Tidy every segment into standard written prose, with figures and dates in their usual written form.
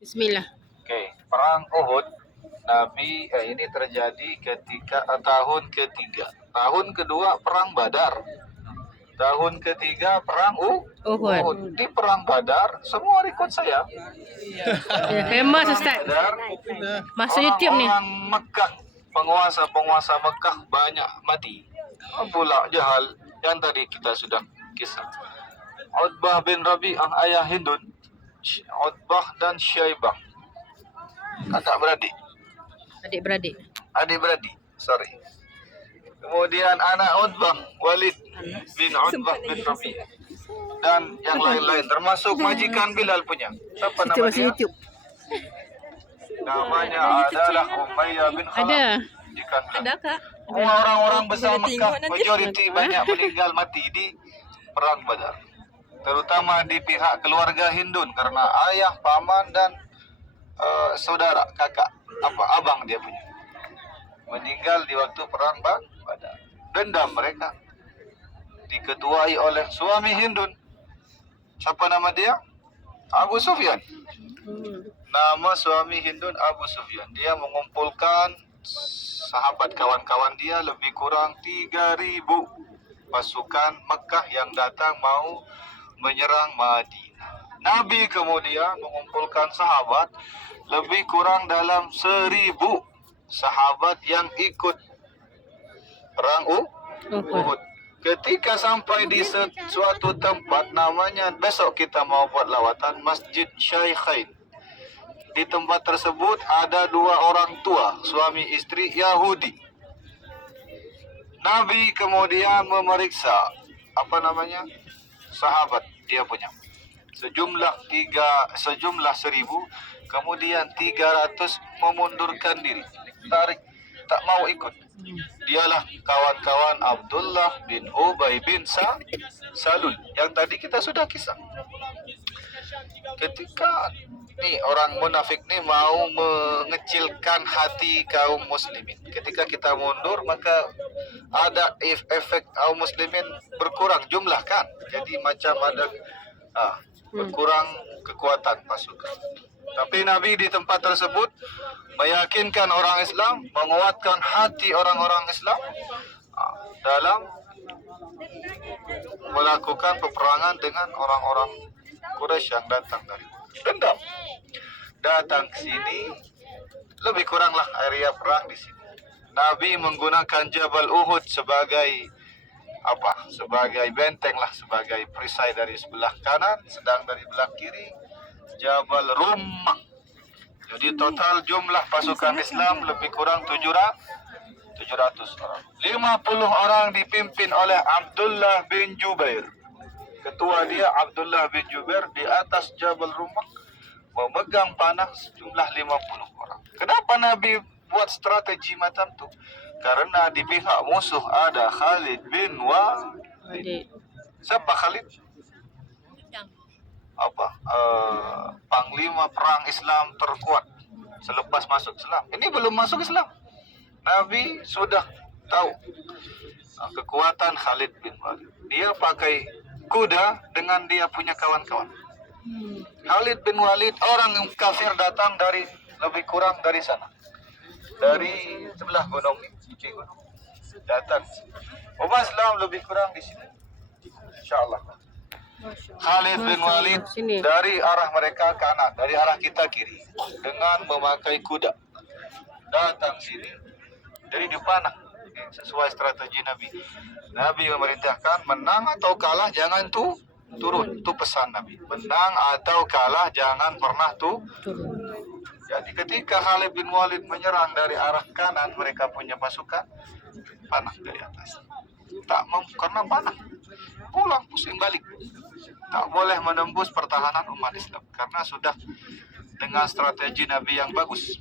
Bismillah. Oke, perang Uhud ini terjadi ketika tahun ketiga. Tahun kedua perang Badar. Tahun ketiga perang Uhud. Di perang Badar semua ikut saya. Ya, famous Ustaz. Badar, Masuk YouTube nih. orang Mekah, penguasa Mekah banyak mati. Abu Jahal yang tadi kita sudah kisah. Utbah bin Rabi'ah ayah Hindun. Utbah dan Syaibah, kakak beradik. Adik-beradik, sorry. Kemudian anak Utbah, Walid bin Utbah bin Rabi'ah. Dan yang lain-lain, termasuk majikan Bilal punya. Siapa nama dia? YouTube. Namanya adalah Umayyah bin Khalaf. Ada. Majikan Bilal. Ada Kak. Orang-orang besar Mekah, majoriti banyak meninggal mati di perang Badar. Terutama di pihak keluarga Hindun, karena ayah, paman, dan saudara, kakak, abang dia punya meninggal di waktu perang Badar. Dendam mereka diketuai oleh suami Hindun. Siapa nama dia? Abu Sufyan. Nama suami Hindun Abu Sufyan. Dia mengumpulkan sahabat kawan-kawan dia lebih kurang 3.000 pasukan Mekah yang datang mau menyerang Madinah. Nabi kemudian mengumpulkan sahabat lebih kurang dalam 1.000 sahabat yang ikut perang Uhud. Ketika sampai di suatu tempat namanya, besok kita mau buat lawatan, Masjid Syaikhain. Di tempat tersebut ada 2 orang tua, suami istri Yahudi. Nabi kemudian memeriksa sahabat dia punya. Sejumlah 1.000, kemudian 300 memundurkan diri, tak mau ikut. Dialah kawan-kawan Abdullah bin Ubay bin Salul yang tadi kita sudah kisah. Ketika orang munafik mau mengecilkan hati kaum muslimin. Ketika kita mundur, maka ada efek kaum muslimin berkurang jumlah kan. Jadi macam ada berkurang kekuatan pasukan. Tapi Nabi di tempat tersebut meyakinkan orang Islam, menguatkan hati orang-orang Islam dalam melakukan peperangan dengan orang-orang Quraisy yang datang dari dendam. Datang ke sini, lebih kuranglah area perang di sini. Nabi menggunakan Jabal Uhud sebagai sebagai benteng lah, sebagai perisai dari sebelah kanan, sedang dari belah kiri Jabal Rummah. Jadi total jumlah pasukan Islam lebih kurang 700 orang. 50 orang dipimpin oleh Abdullah bin Jubair. Ketua dia Abdullah bin Jubair di atas Jabal Rummah memegang panah sejumlah 50 orang. Kenapa Nabi buat strategi macam tu? Karena di pihak musuh ada Khalid bin Walid. Siapa Khalid? Panglima perang Islam terkuat selepas masuk Islam. Ini belum masuk Islam. Nabi sudah tahu kekuatan Khalid bin Walid. Dia pakai kuda dengan dia punya kawan-kawan. Khalid bin Walid orang kafir datang dari lebih kurang dari sana, dari sebelah gunung datang. Umat Islam lebih kurang di sini. Insyaallah. Khalid bin Walid dari arah mereka kanan, dari arah kita kiri, dengan memakai kuda datang sini. Jadi dipanah sesuai strategi Nabi. Nabi memerintahkan menang atau kalah jangan turun. Itu pesan Nabi. Menang atau kalah jangan pernah turun. Jadi ketika Khalid bin Walid menyerang dari arah kanan, mereka punya pasukan panah dari atas. Tak mau karena panah. Pulang pusing balik. Tak boleh menembus pertahanan umat Islam karena sudah dengan strategi Nabi yang bagus.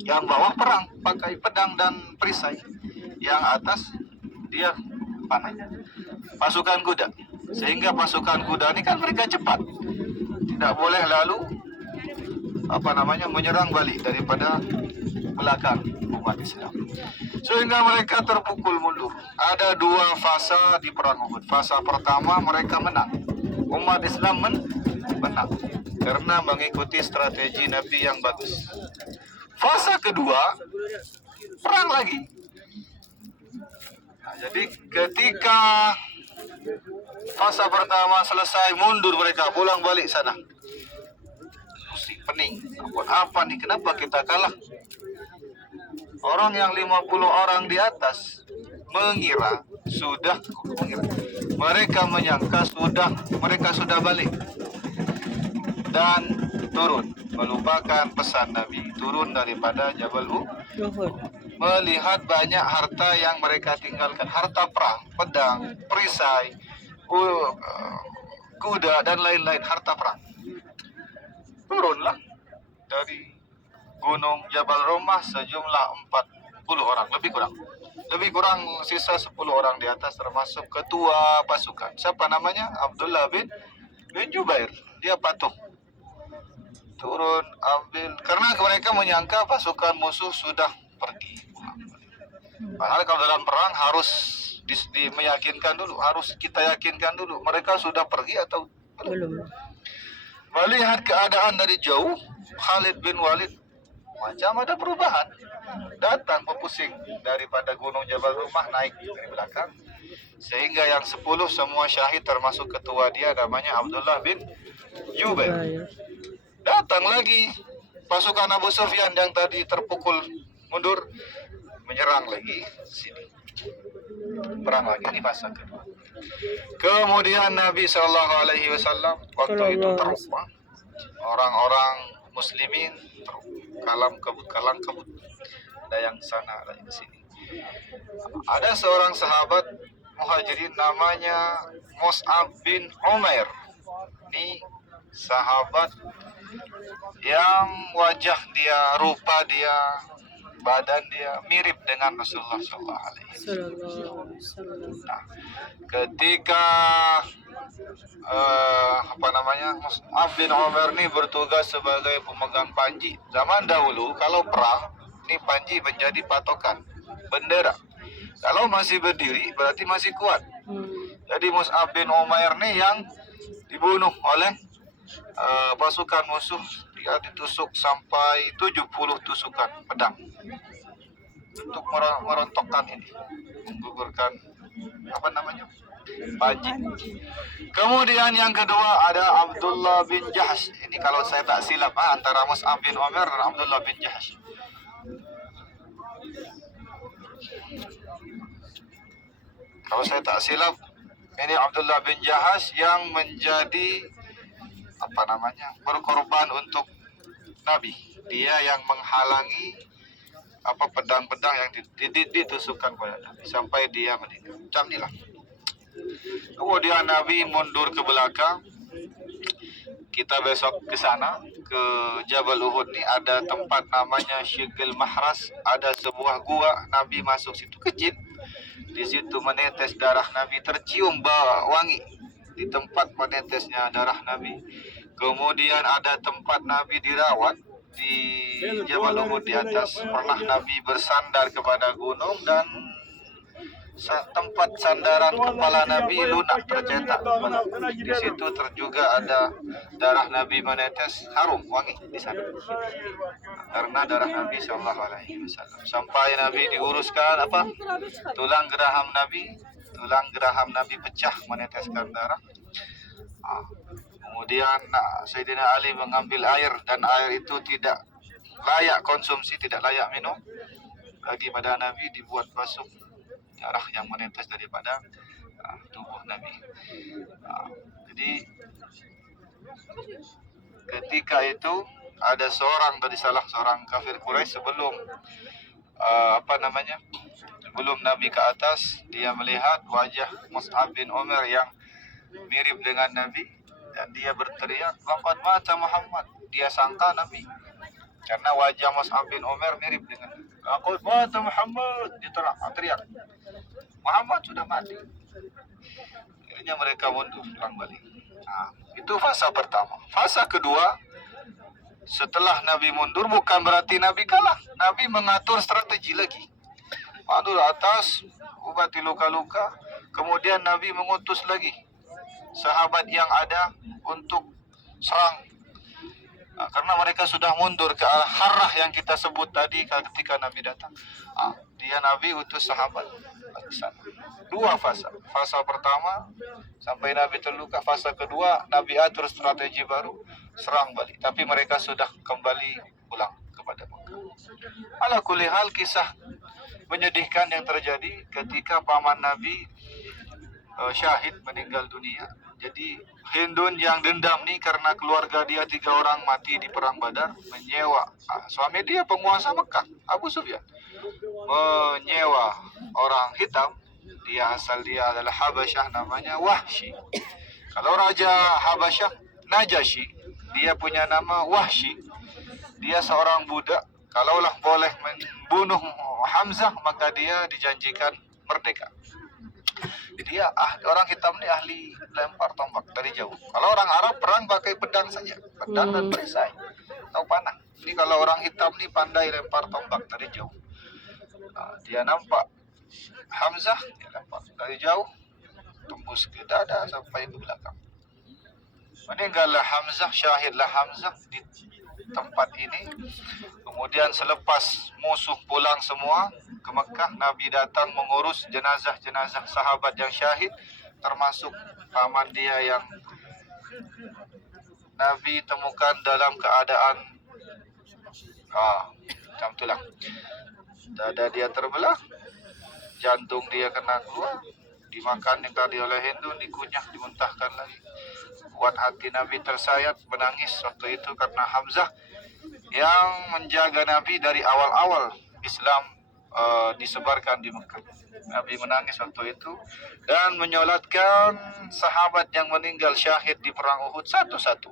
Yang bawah perang pakai pedang dan perisai, yang atas dia panah. Pasukan kuda. Sehingga pasukan kuda ini kan mereka cepat. Tidak boleh lalu menyerang balik daripada belakang umat Islam. Sehingga mereka terpukul mundur. Ada 2 fasa di perang Uhud. Fasa pertama mereka menang. Umat Islam menang. karena mengikuti strategi Nabi yang bagus. Fase kedua, perang lagi. Nah, jadi ketika fase pertama selesai, mundur mereka, pulang balik sana. Pusing, pening. Apa nih? Kenapa kita kalah? Orang yang 50 orang di atas mengira mereka menyangka mereka sudah balik dan turun, melupakan pesan Nabi, turun daripada Jabal Uhud. melihat banyak harta yang mereka tinggalkan, harta perang, pedang, perisai, kuda dan lain-lain, harta perang. Turunlah dari Gunung Jabal Rumah sejumlah 40 orang, lebih kurang sisa 10 orang di atas, termasuk ketua pasukan. Siapa namanya? Abdullah bin Jubair. Dia patuh turun, ambil, karena mereka menyangka pasukan musuh sudah pergi. Padahal kalau dalam perang harus meyakinkan dulu, harus kita yakinkan dulu mereka sudah pergi atau belum. Melihat keadaan dari jauh, Khalid bin Walid macam ada perubahan, datang pepusing daripada Gunung Jabal Rumah, naik dari belakang, sehingga yang 10 semua syahid, termasuk ketua dia namanya Abdullah bin Jubair. Datang lagi pasukan Abu Sufyan yang tadi terpukul mundur, menyerang lagi sini, perang lagi. Ini fase kedua. Kemudian Nabi SAW waktu itu terlupa, orang-orang muslimin kalang kabut, ada yang sana, ada yang sini. Ada seorang sahabat muhajirin namanya Mus'ab bin Umair. Ini sahabat yang wajah dia, rupa dia, badan dia mirip dengan Rasulullah SAW. Nah, ketika Mus'ab bin Umair ini bertugas sebagai pemegang panji. Zaman dahulu kalau perang, ini panji menjadi patokan, bendera. Kalau masih berdiri berarti masih kuat. Jadi Mus'ab bin Umair ini yang dibunuh oleh pasukan musuh. Dia ditusuk sampai 70 tusukan pedang untuk merontokkan ini, menggugurkan panji. Kemudian yang kedua ada Abdullah bin Jahsh. Ini kalau saya tak silap antara Mus'ab bin Umair dan Abdullah bin Jahsh. Kalau saya tak silap, ini Abdullah bin Jahsh yang menjadi berkorban untuk Nabi. Dia yang menghalangi pedang-pedang yang ditusukkan pada Nabi sampai dia meninggal. Macam inilah. Kemudian Nabi mundur ke belakang. Kita besok ke sana, ke Jabal Uhud. Ini ada tempat namanya Syigil Mahras. Ada sebuah gua, Nabi masuk situ, kecil. Di situ menetes darah Nabi, tercium bau wangi di tempat menetesnya darah Nabi. Kemudian ada tempat Nabi dirawat di Jabal Uhud di atas. Pernah Nabi bersandar kepada gunung dan tempat sandaran kepala Nabi lunak, tercetak. Di situ juga ada darah Nabi menetes, harum wangi di sana. Karena darah Nabi SAW. Sampai Nabi diuruskan tulang geraham Nabi pecah meneteskan darah. Kemudian Sayyidina Ali mengambil air, dan air itu tidak layak konsumsi, tidak layak minum. Bagi pada Nabi dibuat basuh darah yang menetes daripada tubuh Nabi. Jadi ketika itu ada salah seorang kafir Quraisy sebelum sebelum Nabi ke atas, dia melihat wajah Mus'ab bin Umair yang mirip dengan Nabi, dan dia berteriak, "Laqad mata Muhammad." Dia sangka Nabi, karena wajah Mus'ab bin Umair mirip dengan Nabi. "Laqad mata Muhammad." Dia teriak, Muhammad sudah mati. Akhirnya mereka mundur, pulang balik. Itu fase pertama. Fase kedua, setelah Nabi mundur, bukan berarti Nabi kalah. Nabi mengatur strategi lagi. Pandu atas, obati luka-luka. Kemudian Nabi mengutus lagi sahabat yang ada untuk serang Karena mereka sudah mundur ke arah harrah yang kita sebut tadi ketika Nabi datang. Dia Nabi utus sahabat ke sana. 2 fasa. Fasa pertama sampai Nabi terluka. Fasa kedua Nabi atur strategi baru, serang balik. Tapi mereka sudah kembali pulang kepada Mekah. Ala kulli hal, kisah menyedihkan yang terjadi ketika paman Nabi syahid, meninggal dunia. Jadi Hindun yang dendam nih karena keluarga dia 3 orang mati di perang Badar, menyewa suami dia penguasa Mekah, Abu Sufyan, menyewa orang hitam. Dia asal dia adalah Habasyah, namanya Wahsy. Kalau raja Habasyah Najasyi, dia punya nama Wahsy. Dia seorang budak. Kalaulah boleh membunuh Hamzah, maka dia dijanjikan merdeka. Dia orang hitam ni ahli lempar tombak dari jauh. Kalau orang Arab perang pakai pedang saja, pedang dan perisai atau panah. Ini kalau orang hitam ni pandai lempar tombak dari jauh. Dia nampak Hamzah, dia lempar dari jauh, tembus ke dada sampai ke belakang. Meninggallah Hamzah, syahidlah Hamzah di tempat ini. Kemudian selepas musuh pulang semua ke Mekah, Nabi datang mengurus jenazah-jenazah sahabat yang syahid, termasuk paman dia yang Nabi temukan dalam keadaan macam itulah. Dada dia terbelah, jantung dia kena keluar, dimakan tadi oleh Hindu, dikunyah, dimuntahkan lagi. Buat hati Nabi tersayat, menangis waktu itu karena Hamzah yang menjaga Nabi dari awal-awal Islam disebarkan di Mekah. Nabi menangis waktu itu dan menyolatkan sahabat yang meninggal syahid di perang Uhud satu-satu.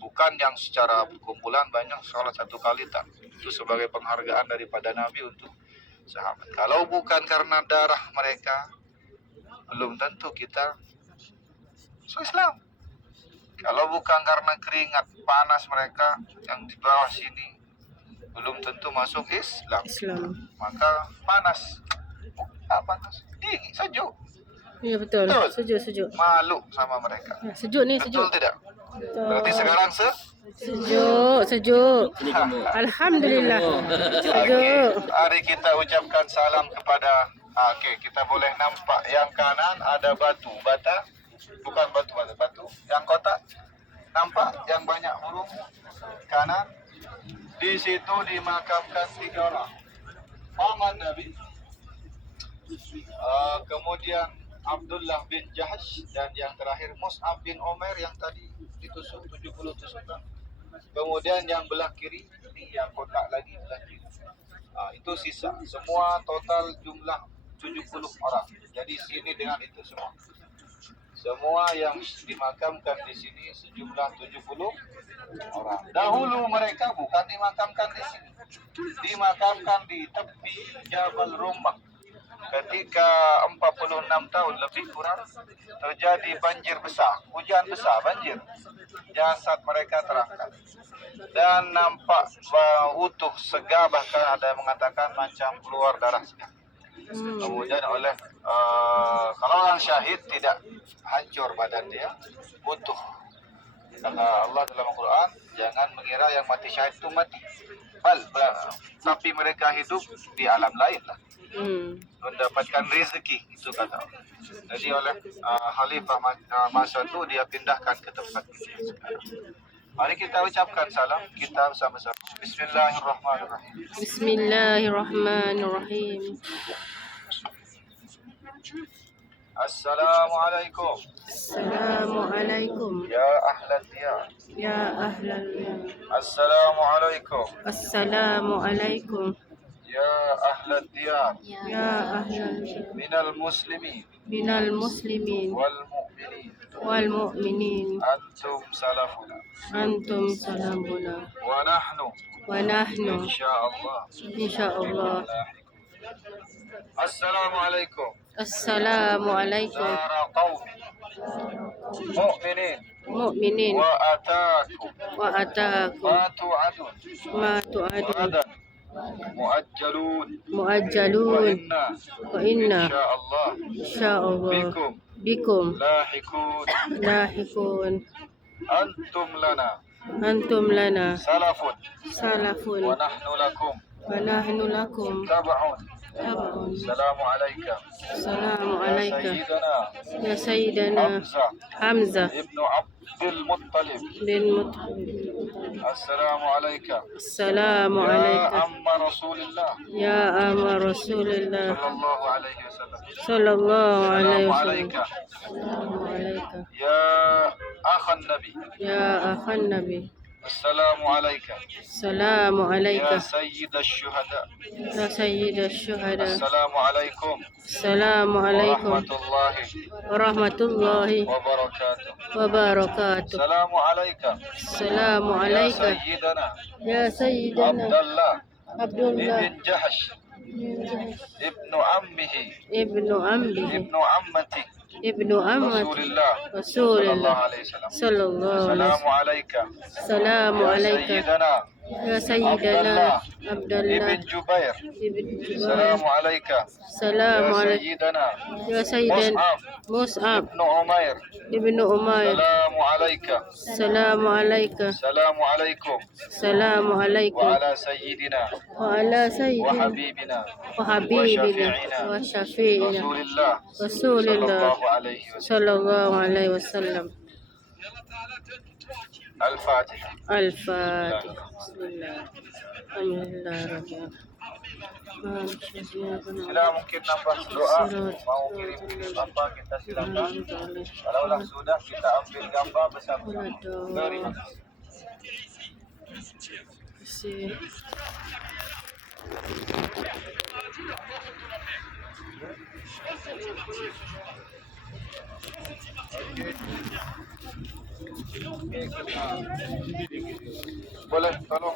Bukan yang secara berkumpulan, banyak, sholat 1 kali tak. Itu sebagai penghargaan daripada Nabi untuk sahabat. Kalau bukan karena darah mereka, belum tentu kita masuk Islam. Kalau bukan karena keringat panas mereka yang di bawah sini, belum tentu masuk Islam. Maka panas, panas, dingin, sejuk. Ya betul. Sejuk. Malu sama mereka. Ya, sejuk nih, sejuk. Betul tidak? Berarti sekarang sejuk. Alhamdulillah. Sejuk. Mari kita ucapkan salam kepada. Kita boleh nampak yang kanan ada batu. Bukan batu. Yang kotak nampak yang banyak huruf kanan. Di situ dimakamkan 3 orang. Paman Nabi. Kemudian Abdullah bin Jahash, dan yang terakhir Mus'ab bin Umair yang tadi ditusuk 70 tusukan. Kemudian yang belah kiri, ini yang kotak lagi belah kiri. Itu sisa. Semua total jumlah 70 orang. Jadi sini dengan itu semua. Semua yang dimakamkan di sini sejumlah 70 orang. Dahulu mereka bukan dimakamkan di sini. Dimakamkan di tepi Jabal Rumah. Ketika 46 tahun lebih kurang terjadi banjir besar, hujan besar, banjir. Jasad mereka terangkat dan nampak utuh, segar, bahkan ada yang mengatakan macam keluar darah segar. Kemudian oleh kalau orang syahid tidak hancur badan dia, utuh. Karena Allah dalam Al-Quran, jangan mengira yang mati syahid itu mati. Tapi mereka hidup di alam lain lah. Mendapatkan rezeki, itu kata Allah. Jadi oleh Khalifah masa itu dia pindahkan ke tempat ini sekarang. Mari kita ucapkan salam kita sama-sama. Bismillahirrahmanirrahim. Bismillahirrahmanirrahim. Assalamualaikum. Assalamualaikum. Ya ahlan diyar. Ya ahlal. Assalamualaikum. Assalamualaikum. Ya ahlan diyar. Ya ahlal. Minal muslimin. Minal muslimin. Wal mu'minin. Wal mu'minin. Antum salafuna. Antum salamuna. Wa nahnu. Insyaallah. Assalamualaikum. Assalamualaikum. Dara qawmi mu'minin Mu'minin. wa atakum Ma tu'adun. Gadan muajjalun wa Muajjalun. inna Wa inna insyaallah bikum lahikun lahikun. antum lana أنتم لنا سلف سلف ونحن لكم ونحن لكم تبع. تبع. السلام عليك السلام يا عليك سيدنا يا سيدنا حمزة حمزة ابن عبد المطلب. بن مطعم. السلام عليك السلام يا عليك عم رسول الله يا أم رسول الله صلى الله عليه وسلم. صلى الله عليه السلام وسلم. عليك السلام عليك يا أخ النبي. يا أخ النبي. السلام عليك السلام عليك يا سيد الشهداء. يا سيد الشهداء. السلام عليكم السلام عليكم ورحمة الله ورحمة الله وبركاته. وبركاته. السلام عليك السلام يا عليك سيدنا يا عبد سيدنا الله عبد الله بن جحش ابن عمه ابن عمه ابن عمتي ابن رسول عمة الله رسول صلى الله الله عليه وسلم. صلى الله عليه السلام وسلم. عليك السلام يا عليك سيدنا يا سيدنا عبد الله ابن جبير. ابن جبير. السلام عليك السلام يا عليك سيدنا يا سيدنا مصعب مصعب ابن عمير. ابن أمير. السلام عليك السلام عليك السلام عليكم السلام عليكم وعلى سيدنا وعلى سيدنا وحبيبنا وحبيبنا وشفيعنا وشفيعنا رسول الله رسول صلى الله الله عليه وسلم. صلى الله عليه وسلم. الفاتحة. الفاتحة. بسم الله الحمد لله رب العالمين. Sila mungkin nambah doa, mau kirim apa kita silakan. Kalaulah sudah kita ambil gambar bersama. Terima kasih. Boleh tolong